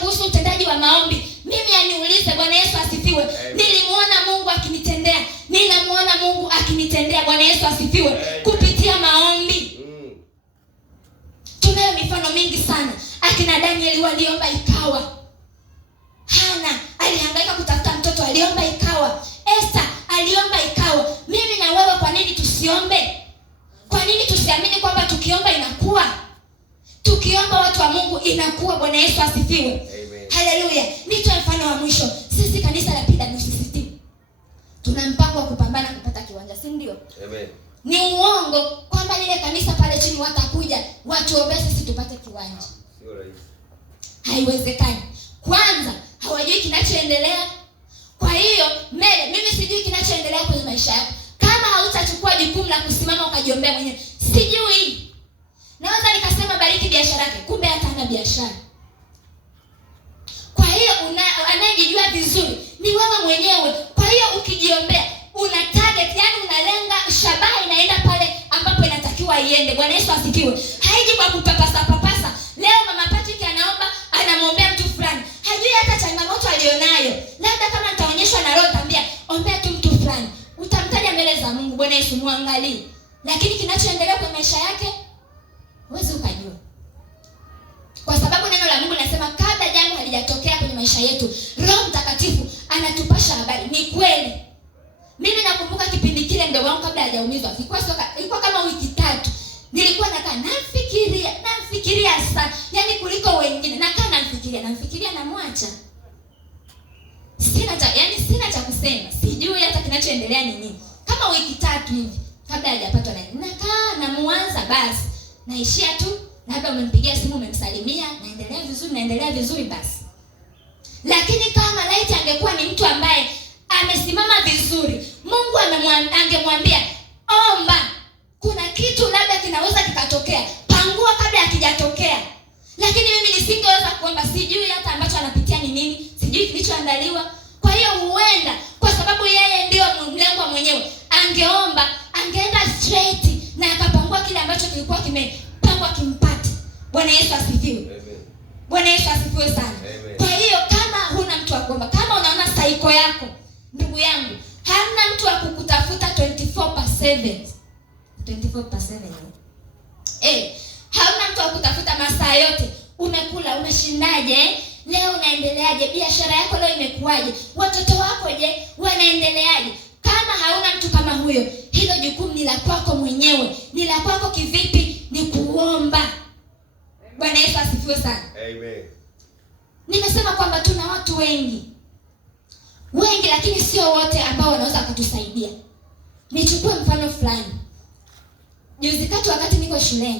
kuhusu utendaji wa maombi, mimi aniulize. Bwana Yesu asifiwe. Nilimuona Mungu akinitendea, ninamuona Mungu akinitendea. Bwana Yesu asifiwe. Kupitia maombi. Tunayo mifano mingi sana. Akina Danieli waliomba ikawa. Hana alihangaika kutafuta mtoto, aliomba ikawa. Esther aliomba ikawa. Mimi na wewe, kwa nini tusiombe? Kwa nini tusiamini kwamba tukiomba inakuwa? Tukiomba watu wa Mungu inakuwa. Bwana Yesu asifiwe. Haleluya. Nitoe mfano wa mwisho. Sisi kanisa la PWCCT tuna mpango wa kupambana kupata kiwanja, si ndio? Amen. Ni uongo kwamba lile kanisa pale chini watakuja watuombe sisi tupate kiwanja. Sio rahisi. Haiwezekani. Kwanza hawajui kinachoendelea. Kwa hiyo mbele, mimi sijui kinachoendelea kwenye maisha yako. Kama hautachukua jukumu la kusimama ukajiombea mwenyewe, sijui. Naweza nikasema bariki biashara yake, kumbe hata hana biashara. Kwa hiyo anayejijua vizuri ni wewe mwenyewe. Kwa hiyo ukijiombea, una target, yani unalenga, shabaha inaenda pale ambapo inatakiwa iende. Bwana Yesu asifiwe. Haiji kwa kupapasa papasa. Leo Mama Patrick anaomba, anamwombea mtu fulani. Hajui hata changamoto alionayo. Labda kama nitaonyeshwa na roho tambia, ombea tu mtu fulani. Utamtaja mbele za Mungu. Bwana Yesu, muangalie. Lakini kinachoendelea kwa maisha yake huwezi ukajua. Kwa sababu neno la Mungu linasema kabla jambo halijatokea kwenye maisha yetu, Roho Mtakatifu anatupasha habari. Ni kweli. Mimi nakumbuka kipindi kile mdogo wangu kabla hajaumizwa, ilikuwa kama wiki 3. Nilikuwa nakaa nafikiria sana. Yaani kuliko wengine. Nakaa namfikiria namwacha. Sina cha kusema. Sijui hata kinachoendelea ni nini. Kama wiki 3 hivi kabla hajapatwa na nini. Nakaa namuanza basi. Naishia tu, labda umempigia simu umemsalimia, naendelea vizuri basi. Lakini kama laiti angekuwa ni mtu ambaye amesimama vizuri, Mungu angemwambia, omba, kuna kitu labda kinaweza kikatokea, pangua kabla hakijatokea. Lakini mimi nisingeweza kuomba, sijui hata ambacho anapitia ni nini, sijui kilichoandaliwa. Kwa hiyo huenda kwa sababu yeye ndio mlengwa mwenyewe, angeomba, angeenda straight na akapangua kile ambacho kilikuwa kimepangwa kimpate. Bwana Yesu asifiwe. Amen. Bwana Yesu asifiwe sana. Amen. Kwa hiyo kama huna mtu wa kuomba, kama unaona saiko yako, ndugu yangu, hamna mtu wa kukutafuta 24/7. 24/7. Hauna mtu wa kutafuta masaa yote. Umekula, umeshindaje? Leo unaendeleaje? Biashara yako leo imekuaje? Watoto wako je, wanaendeleaje? Kama hauna mtu kama huyo, hilo jukumu ni la kwako mwenyewe. Ni la kwako kivipi? Ni kuomba. Bwana Yesu asifiwe sana. Amen. Nimesema kwamba tuna watu wengi, lakini sio wote ambao wanaweza kutusaidia. Nichukue mfano fulani. Juzi kati wakati niko shuleni,